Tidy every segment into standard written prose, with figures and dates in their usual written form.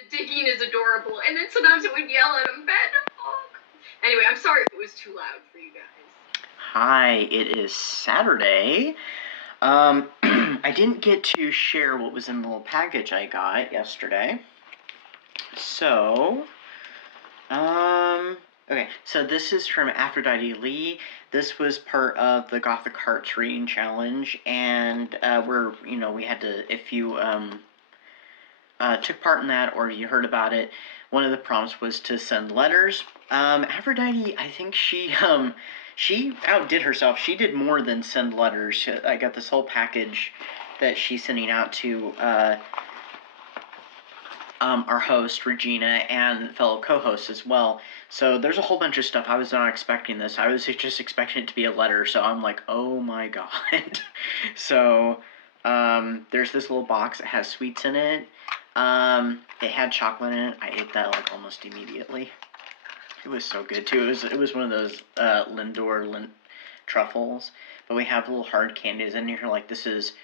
The digging is adorable, and then sometimes it would yell at him, "Pet dog." Anyway, I'm sorry if it was too loud for you guys. Hi, it is Saturday. I didn't get to share what was in the little package I got yesterday. So, okay, so this is from Aphrodite Lee. This was part of the Gothic Hearts Reading Challenge, and we had to, if you, took part in that, or you heard about it, one of the prompts was to send letters. Aphrodite, I think she outdid herself. She did more than send letters. I got this whole package that she's sending out to our host, Regina, and fellow co-hosts as well. So there's a whole bunch of stuff. I was not expecting this. I was just expecting it to be a letter, so I'm like, oh my god. So, there's this little box that has sweets in it. It had chocolate in it. I ate that like almost immediately. It was so good too. It was one of those Lindor truffles. But we have little hard candies in here. Like this is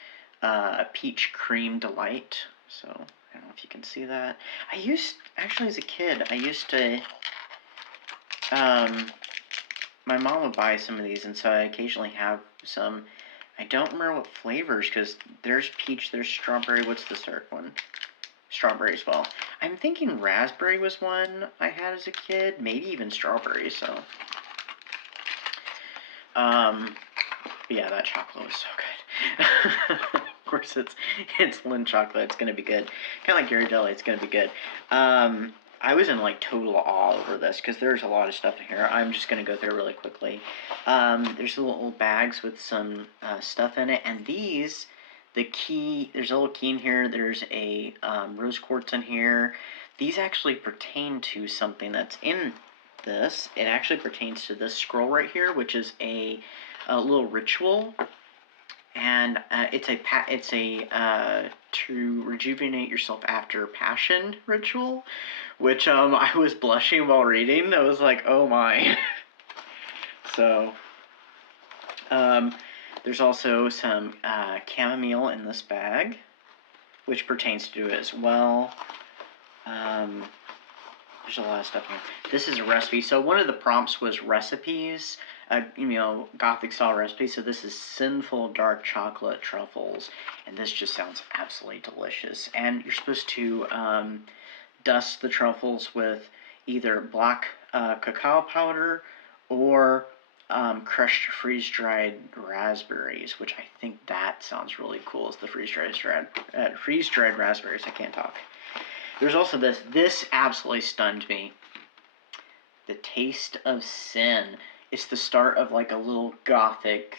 peach cream delight. So I don't know if you can see that. Actually as a kid, I used to my mom would buy some of these, and so I occasionally have some. I don't remember what flavors, because there's peach, there's strawberry. What's the third one? Strawberry as well. I'm thinking raspberry was one I had as a kid, maybe even strawberry, so. Yeah, that chocolate was so good. Of course, it's Lindt chocolate, it's gonna be good. Kind of like Ghirardelli, it's gonna be good. I was in like total awe over this, because there's a lot of stuff in here. I'm just gonna go through really quickly. There's little bags with some stuff in it, and these, there's a little key in here, there's a rose quartz in here. These actually pertain to something that's in this. It actually pertains to this scroll right here, which is a little ritual, and it's a to rejuvenate yourself after passion ritual, which I was blushing while reading. I was like, oh my. So there's also some chamomile in this bag, which pertains to it as well. There's a lot of stuff here. This is a recipe. So one of the prompts was recipes, Gothic style recipes. So this is sinful dark chocolate truffles, and this just sounds absolutely delicious. And you're supposed to dust the truffles with either black cacao powder or crushed freeze-dried raspberries, which I think that sounds really cool. It's the freeze-dried raspberries. I can't talk. There's also this. This absolutely stunned me. The Taste of Sin. It's the start of like a little gothic,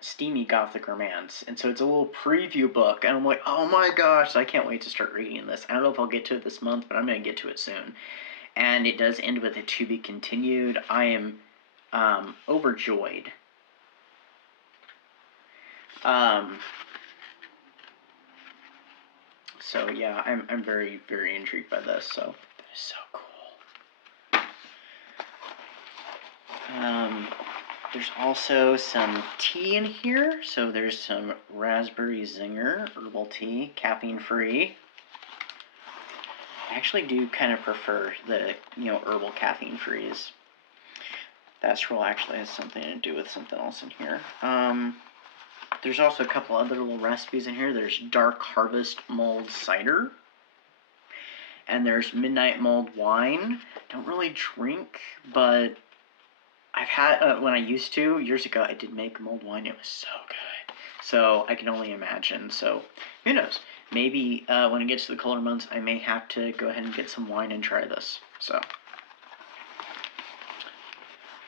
steamy gothic romance. And so it's a little preview book. And I'm like, oh my gosh, I can't wait to start reading this. I don't know if I'll get to it this month, but I'm going to get to it soon. And it does end with a to be continued. I am overjoyed. So yeah, I'm very, very intrigued by this, so that is so cool. There's also some tea in here, so there's some raspberry zinger herbal tea, caffeine free. I actually do kind of prefer the, herbal caffeine frees. That scroll actually has something to do with something else in here. There's also a couple other little recipes in here. There's Dark Harvest Mulled Cider. And there's Midnight Mulled Wine. Don't really drink, but I've had, when I used to, years ago, I did make mulled wine. It was so good. So I can only imagine. So who knows? Maybe when it gets to the colder months, I may have to go ahead and get some wine and try this. So I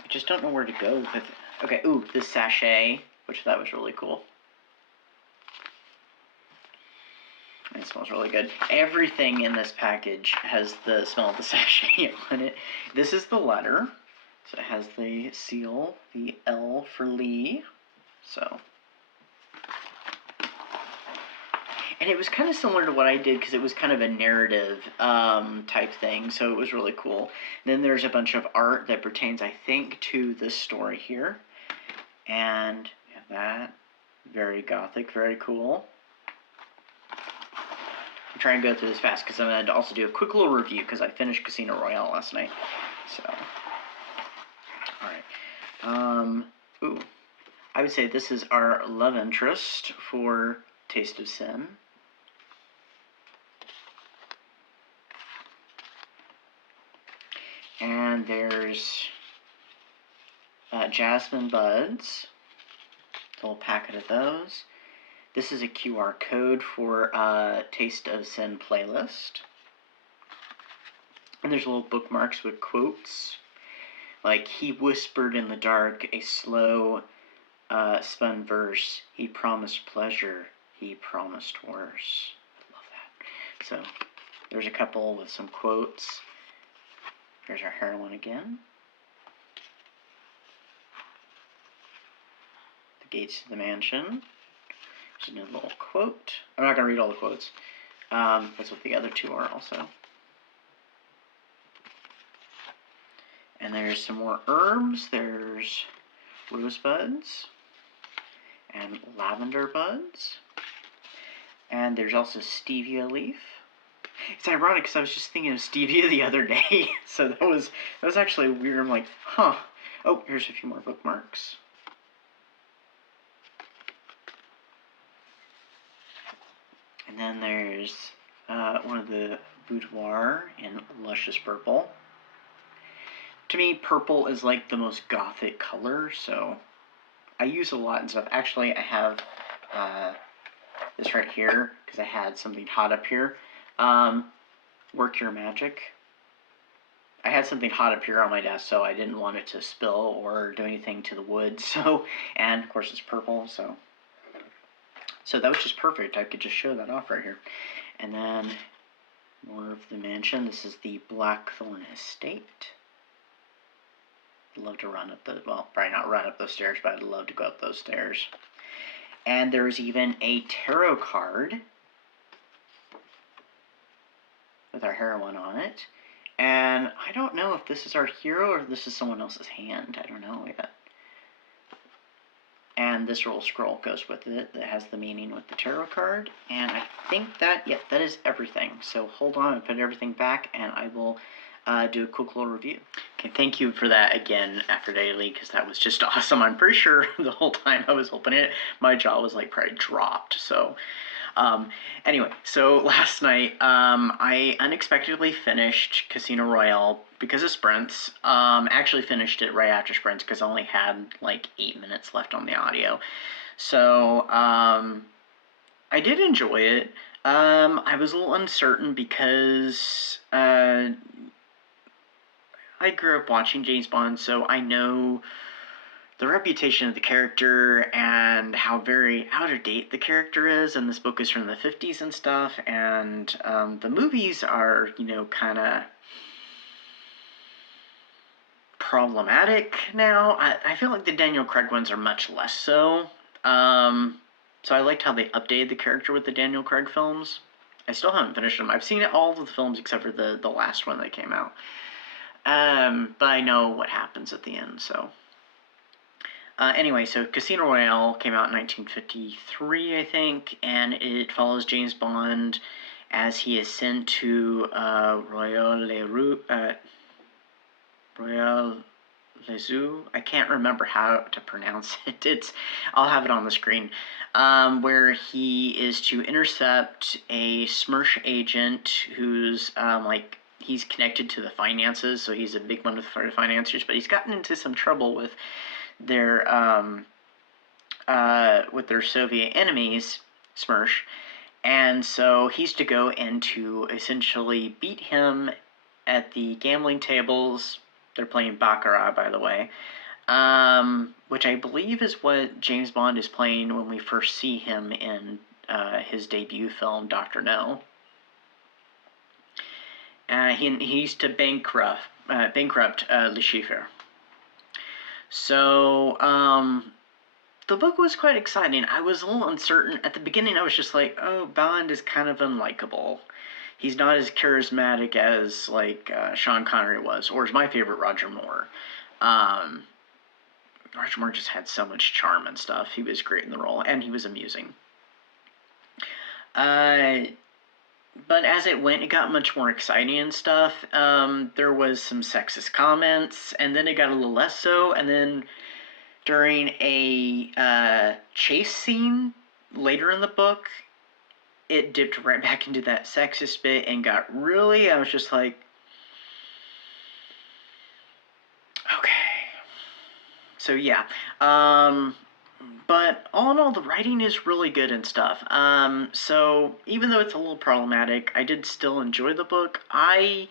just don't know where to go with it. Okay, ooh, this sachet, which that was really cool. It smells really good. Everything in this package has the smell of the sachet on it. This is the letter. So it has the seal, the L for Lee. So. And it was kind of similar to what I did because it was kind of a narrative type thing. So it was really cool. And then there's a bunch of art that pertains, I think, to this story here. And we have that. Very gothic, very cool. I'm trying to go through this fast because I'm going to also do a quick little review because I finished Casino Royale last night. So, alright. Ooh. I would say this is our love interest for Taste of Sin. And there's Jasmine Buds. A little packet of those. This is a QR code for Taste of Sin playlist. And there's little bookmarks with quotes. Like, he whispered in the dark a slow spun verse. He promised pleasure. He promised worse. I love that. So, there's a couple with some quotes. Here's our heroine again. The gates to the mansion. There's another little quote. I'm not going to read all the quotes. That's what the other two are also. And there's some more herbs. There's rosebuds and lavender buds. And there's also stevia leaf. It's ironic because I was just thinking of stevia the other day. So that was actually weird. I'm like, huh. Oh, here's a few more bookmarks. And then there's one of the boudoir in luscious purple. To me, purple is like the most gothic color, so I use a lot and stuff. Actually, I have this right here because I had something hot up here. Work Your Magic. I had something hot up here on my desk, so I didn't want it to spill or do anything to the wood. So, and of course it's purple, so that was just perfect. I could just show that off right here. And then more of the mansion. This is the Blackthorn Estate. I'd love to run up the, well, probably not run up those stairs, but I'd love to go up those stairs. And there's even a tarot card with our heroine on it. And I don't know if this is our hero or if this is someone else's hand. I don't know yet. And this little scroll goes with it that has the meaning with the tarot card. And I think that, yeah, that is everything. So hold on and put everything back, and I will do a quick little review. Okay, thank you for that again, Aphrodite, because that was just awesome. I'm pretty sure the whole time I was opening it, my jaw was like probably dropped. So anyway, so last night I unexpectedly finished Casino Royale because of sprints. Actually finished it right after sprints because I only had like 8 minutes left on the audio. So I did enjoy it. I was a little uncertain because I grew up watching James Bond, so I know the reputation of the character and how very out of date the character is, and this book is from the 50s and stuff, and the movies are, you know, kind of problematic now. I feel like the Daniel Craig ones are much less so. So I liked how they updated the character with the Daniel Craig films. I still haven't finished them. I've seen all of the films except for the last one that came out. But I know what happens at the end, so. Anyway, so Casino Royale came out in 1953, I think, and it follows James Bond as he is sent to Royale les Eaux. I can't remember how to pronounce it. I'll have it on the screen. Where he is to intercept a Smirsh agent who's like, he's connected to the finances, so he's a big one with the financiers, but he's gotten into some trouble with their Soviet enemies, Smirsh, and so he's to go in to essentially beat him at the gambling tables. They're playing Baccarat, by the way, which I believe is what James Bond is playing when we first see him in his debut film, Dr. No. He's to bankrupt Le Chiffre. So, the book was quite exciting. I was a little uncertain. At the beginning, I was just like, oh, Bond is kind of unlikable. He's not as charismatic as, like, Sean Connery was, or as my favorite, Roger Moore. Roger Moore just had so much charm and stuff. He was great in the role, and he was amusing. but as it went, it got much more exciting and stuff. There was some sexist comments, and then it got a little less so, and then during a chase scene later in the book, it dipped right back into that sexist bit and got really, I was just like, okay. So yeah, but all in all, the writing is really good and stuff. So even though it's a little problematic, I did still enjoy the book. I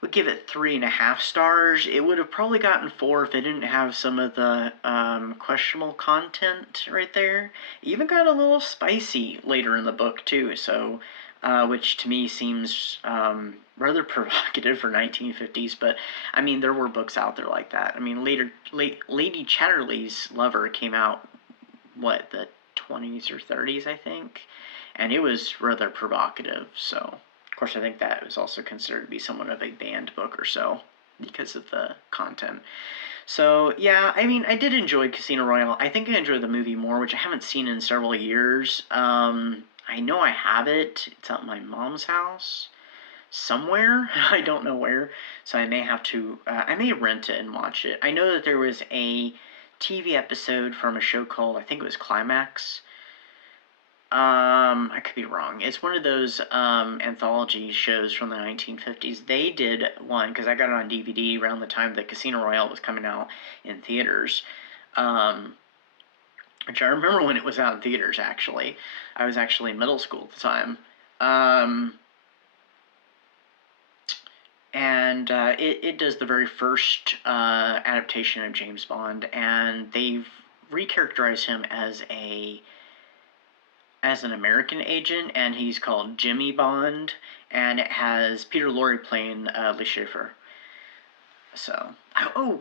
would give it 3.5 stars. It would have probably gotten 4 if it didn't have some of the questionable content right there. It even got a little spicy later in the book too, so which to me seems rather provocative for 1950s. But I mean, there were books out there like that. I mean, Lady Chatterley's Lover came out the 20s or 30s, I think, and it was rather provocative. So, of course, I think that was also considered to be somewhat of a banned book or so because of the content. So, yeah, I mean, I did enjoy Casino Royale. I think I enjoyed the movie more, which I haven't seen in several years. I know I have it. It's at my mom's house somewhere. I don't know where. So I may have to, I may rent it and watch it. I know that there was a TV episode from a show called, I think it was Climax. I could be wrong. It's one of those anthology shows from the 1950s. They did one, because I got it on DVD around the time that Casino Royale was coming out in theaters. Which I remember when it was out in theaters, actually. I was actually in middle school at the time. And it does the very first adaptation of James Bond, and they've recharacterized him as an American agent, and he's called Jimmy Bond, and it has Peter Lorre playing Lee Schaefer. So,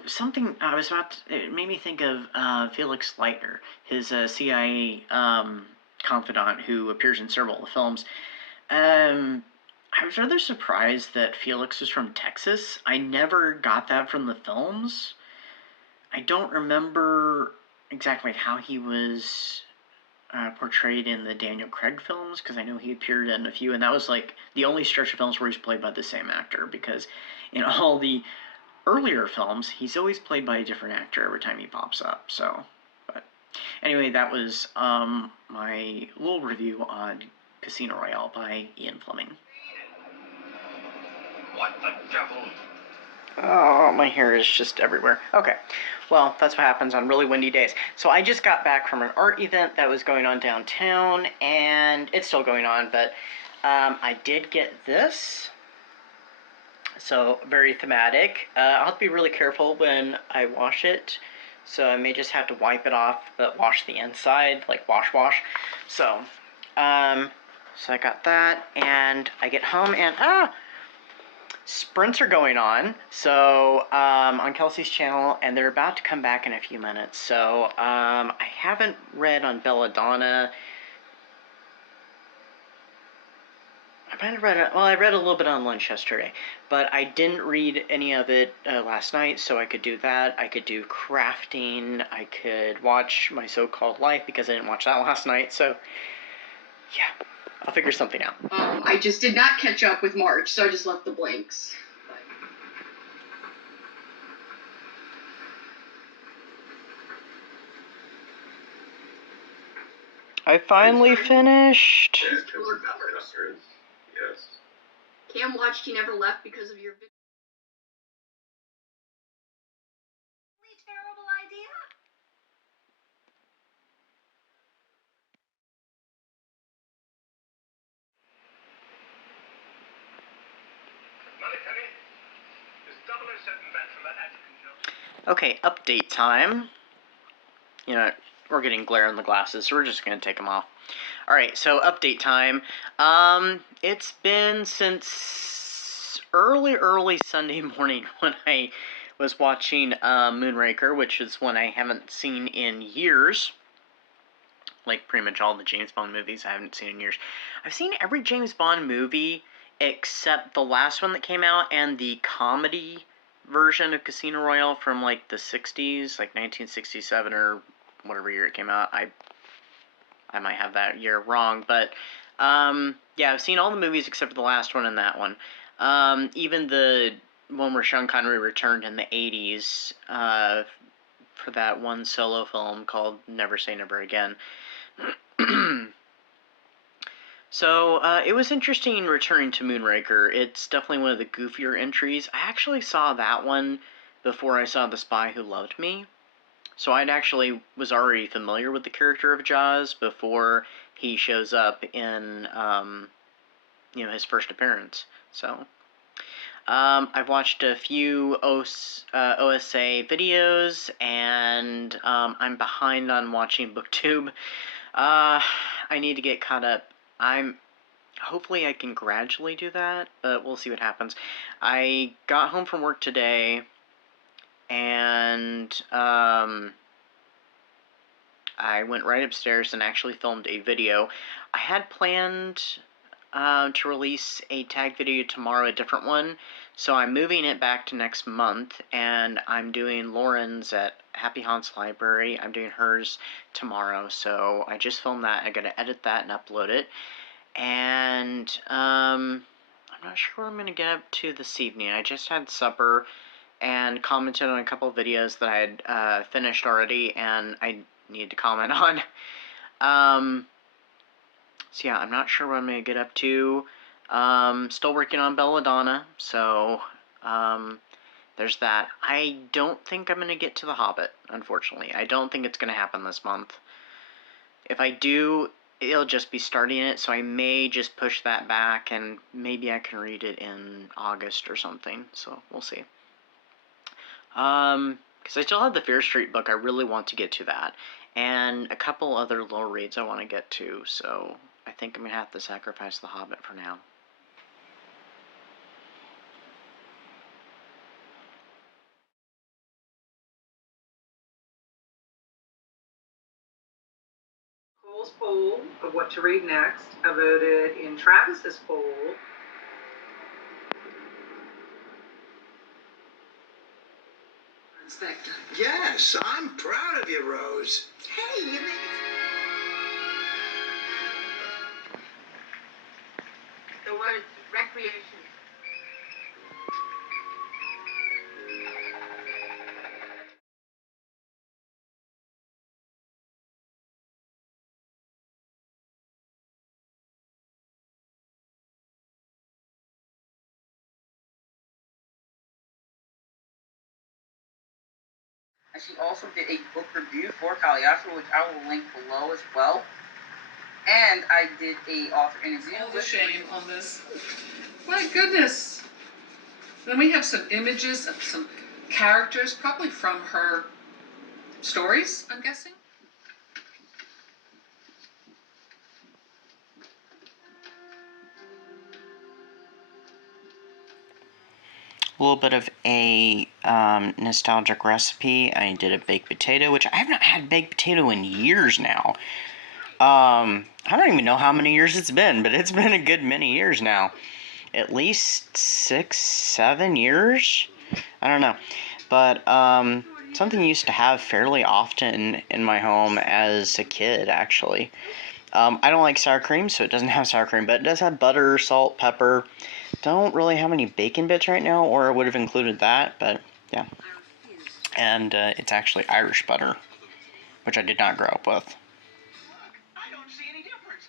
something I was about to, it made me think of Felix Leiter, his CIA confidant who appears in several of the films. I was rather surprised that Felix was from Texas. I never got that from the films. I don't remember exactly how he was portrayed in the Daniel Craig films, because I know he appeared in a few, and that was like the only stretch of films where he's played by the same actor, because in all the earlier films, he's always played by a different actor every time he pops up. So, but anyway, that was my little review on Casino Royale by Ian Fleming. What the devil? Oh, my hair is just everywhere. Okay, well, that's what happens on really windy days. So I just got back from an art event that was going on downtown, and it's still going on, but I did get this. So, very thematic. I'll have to be really careful when I wash it, so I may just have to wipe it off, but wash the inside, like wash. So, so I got that, and I get home, and sprints are going on, so, on Kelsi's channel, and they're about to come back in a few minutes. So, I haven't read on Belladonna. I read a little bit on lunch yesterday, but I didn't read any of it last night, so I could do that. I could do crafting. I could watch My So-Called Life, because I didn't watch that last night, so, yeah, I'll figure something out. I just did not catch up with March, so I just left the blanks. I finally finished. Yes. Cam watched He Never Left because of your video. Terrible idea. Okay, update time. You know, we're getting glare in the glasses, so we're just going to take them off. Alright, so update time. It's been since early Sunday morning when I was watching Moonraker, which is one I haven't seen in years. Like, pretty much all the James Bond movies I haven't seen in years. I've seen every James Bond movie except the last one that came out and the comedy version of Casino Royale from, like, the 60s, like 1967 or whatever year it came out. I might have that year wrong, but Yeah, I've seen all the movies except for the last one and that one. Even the one where Sean Connery returned in the 80s, for that one solo film called Never Say Never Again. So, it was interesting returning to Moonraker. It's definitely one of the goofier entries. I actually saw that one before I saw The Spy Who Loved Me. So I'd actually was already familiar with the character of Jaws before he shows up in, his first appearance. So, I've watched a few OSA videos, and I'm behind on watching BookTube. I need to get caught up. Hopefully I can gradually do that, but we'll see what happens. I got home from work today, and I went right upstairs and actually filmed a video. I had planned to release a tag video tomorrow, a different one, so I'm moving it back to next month, and I'm doing Lauren's at Happy Haunts Library. I'm doing hers tomorrow, so I just filmed that. I gotta edit that and upload it, and I'm not sure what I'm gonna get up to this evening. I just had supper and commented on a couple of videos that I had finished already, and I need to comment on. So yeah, I'm not sure what I'm going to get up to. Still working on Belladonna, so there's that. I don't think I'm going to get to The Hobbit, unfortunately. I don't think it's going to happen this month. If I do, it'll just be starting it, so I may just push that back, and maybe I can read it in August or something, so we'll see. Because I still have the Fear Street book. I really want to get to that. And a couple other little reads I want to get to, so I think I'm going to have to sacrifice The Hobbit for now. Cole's poll of what to read next. I voted in Travis's poll. Inspector. Yes, I'm proud of you, Rose. Hey, you made it. The word recreation. She also did a book review for Cagliostro, which I will link below as well. And I did a author interview. All the shame on this. My goodness. Then we have some images of some characters, probably from her stories, I'm guessing. A little bit of a nostalgic recipe. I did a baked potato, which I have not had baked potato in years now. I don't even know how many years it's been, but it's been a good many years now. At least 6, 7 years? I don't know. But something I used to have fairly often in my home as a kid, actually. I don't like sour cream, so it doesn't have sour cream, but it does have butter, salt, pepper. Don't really have any bacon bits right now, or I would have included that, but yeah. And it's actually Irish butter, which I did not grow up with. I don't see any difference.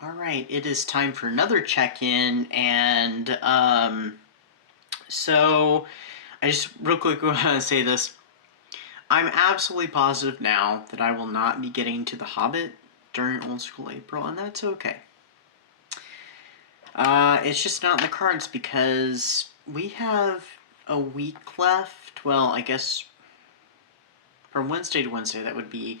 Alright, it is time for another check-in, and, so, I just real quick want to say this. I'm absolutely positive now that I will not be getting to The Hobbit during Old School April, and that's okay. It's just not in the cards because we have a week left. Well, I guess from Wednesday to Wednesday, that would be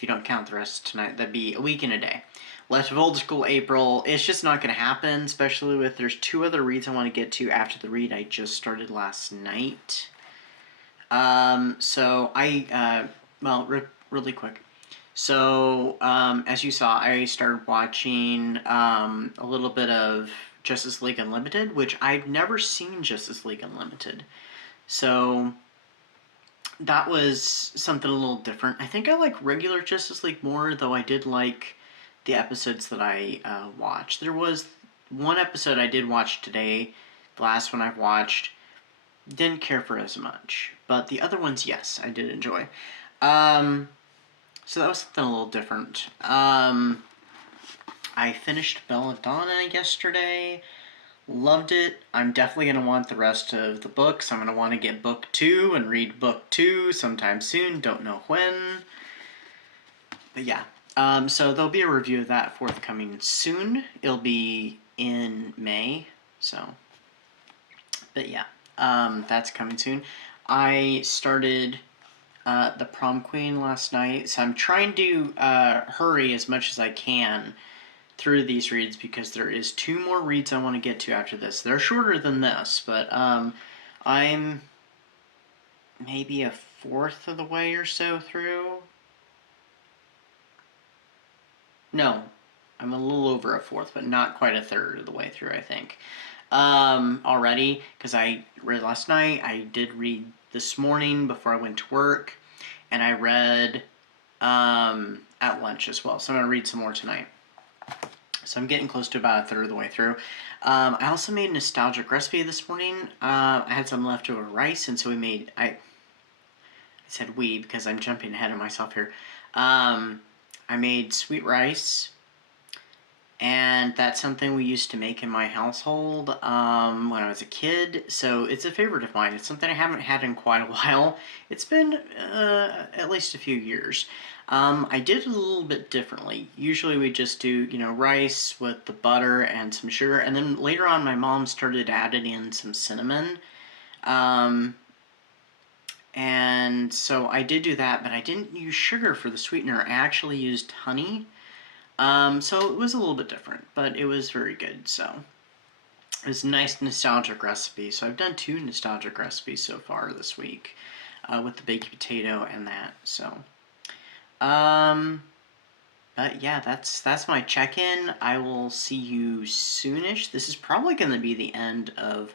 if you don't count the rest of tonight, that'd be a week and a day. Left of Old School April, it's just not going to happen, especially with, there's 2 other reads I want to get to after the read I just started last night. So really quick. So, as you saw, I started watching a little bit of Justice League Unlimited, which I've never seen Justice League Unlimited. So, that was something a little different. I think I like regular Justice League more, though I did like the episodes that I watched. There was one episode I did watch today, the last one I've watched, didn't care for as much. But the other ones, yes, I did enjoy. So that was something a little different. I finished Belladonna yesterday. Loved it. I'm definitely going to want the rest of the books. I'm going to want to get book 2 and read book 2 sometime soon. Don't know when. But yeah. So there'll be a review of that forthcoming soon. It'll be in May. So. But yeah. That's coming soon. I started The Prom Queen last night. So I'm trying to hurry as much as I can through these reads, because there is 2 more reads I want to get to after this. They're shorter than this, but I'm maybe a 1/4 of the way or so through. No, I'm a little over a 1/4, but not quite a 1/3 of the way through, I think. Already, because I read last night, I did read this morning before I went to work, and I read at lunch as well, so I'm going to read some more tonight. So I'm getting close to about a 1/3 of the way through. I also made a nostalgic recipe this morning. I had some leftover rice, and so we made, I said we because I'm jumping ahead of myself here. I made sweet rice, and that's something we used to make in my household when I was a kid, so it's a favorite of mine. It's something I haven't had in quite a while. It's been at least a few years. I did it a little bit differently. Usually we just do, rice with the butter and some sugar, and then later on my mom started adding in some cinnamon. And so I did do that, but I didn't use sugar for the sweetener. I actually used honey. So it was a little bit different, but it was very good, so. It was a nice nostalgic recipe. So I've done 2 nostalgic recipes so far this week, with the baked potato and that, so. But yeah, that's my check-in. I will see you soonish. This is probably going to be the end of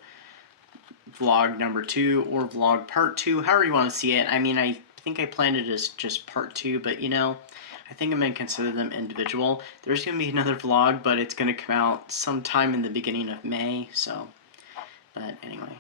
vlog number 2 or vlog part 2, however you want to see it. I mean, I think I planned it as just part 2, but I think I'm going to consider them individual. There's going to be another vlog, but it's going to come out sometime in the beginning of May, so. But anyway.